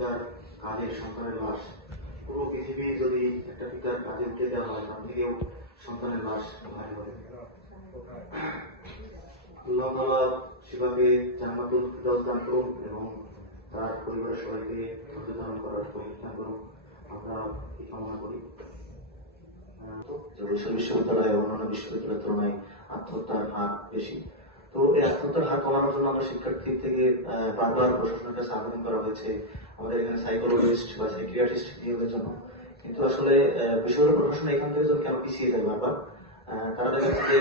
পিতার কাজের সন্তানের লাশ পুরো পৃথিবী যদি একটা পিতার কাজে উঠে দেওয়া হয় তার থেকেও সন্তানের লাশ ভারী হবে? শিবাকে জান্নাতুল করুন এবং তার পরিবারের সবাইকে ধারণ করার প্রতিজ্ঞা করুন। আমরা এই কামনা করি। বিশ্ববিদ্যালয় অন্যান্য বিশ্ববিদ্যালয়ের তুলনায় আত্মহত্যার হার বেশি। তো এই আত্মহত্যার হার কমানোর জন্য আমরা শিক্ষার্থী থেকে বারবার প্রশাসনের কাছে আবেদন করা হয়েছে আমাদের এখানে সাইকোলজিস্ট বা সাইকিয়াট্রিস্ট নিয়োগের জন্য। কিন্তু আসলে আহ, প্রশাসন এখান থেকে কেন পিছিয়ে যায় বারবার তারা দেখা যাচ্ছে যে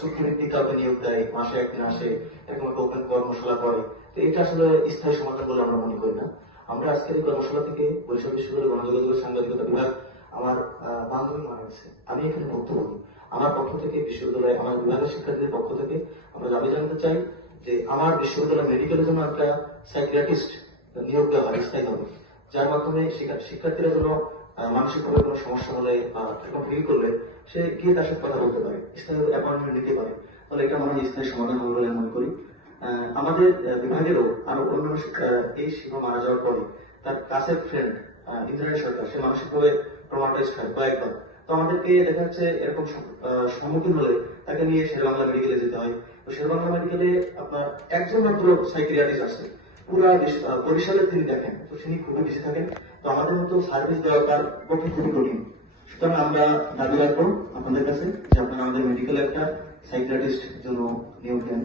চুক্তিভিত্তিক কাউকে নিয়োগ দেয় মাসে একদিন আসে এরকম ওপেন কর্মশালা করে। তো এটা আসলে স্থায়ী সমাধান বলে আমরা মনে করি না। আমরা আজকের এই কর্মশালা থেকে বরিশাল বিশ্ববিদ্যালয় গণযোগাযোগ সাংবাদিকতা বিভাগ আমার বান্ধবী মারা গেছে। আমি এখানে দিই আমার পক্ষ থেকে বিশ্ববিদ্যালয় আমার বিভাগের শিক্ষার্থীদের পক্ষ থেকে আমরা দাবি জানাতে চাই যে আমার বিশ্ববিদ্যালয় মেডিকেলের জন্য একটা সাইকিয়াট্রিস্ট নিয়োগ দেওয়া হয় স্থায়ীভাবে যার মাধ্যমে শিক্ষা- শিক্ষার্থীরা যেন মানসিকভাবে কোনো সমস্যা হলে বা এরকম ফিল করলে সে গিয়ে তার সাথে কথা বলতে পারে, স্থায়ী অ্যাপয়েন্টমেন্ট নিতে পারে। তাহলে এটা মনে হয় স্থায়ী সমাধান হবে বলে মনে করি। আমাদের বিভাগেরও আরও অন্যান্য এই শিক্ষা মারা যাওয়ার পরে তার কাছের ফ্রেন্ড ইন্দ্রাণী সরকার, সে মানসিকভাবে ট্রমাটাইজড হয় কয়েকবার তো আমাদেরকে দেখা যাচ্ছে এরকম সম্মুখীন হলে তাকে নিয়ে শেরবাংলা মেডিকেলে যেতে হয়। তো শেরবাংলা মেডিকেলে আপনার একজন মাত্র সাইকিয়াট্রিস্ট আছে। পুরা বরিশালে তিনি দেখেন। তো তিনি খুবই বেশি থাকেন। তো আমাদের মতো সার্ভিস দেওয়া তার পক্ষে খুবই কঠিন। সুতরাং আমরা দাবি রাখব আপনাদের কাছে যে আপনারা আমাদের মেডিকেল একটা সাইকিয়াট্রিস্ট জন্য নিয়োগ দেন।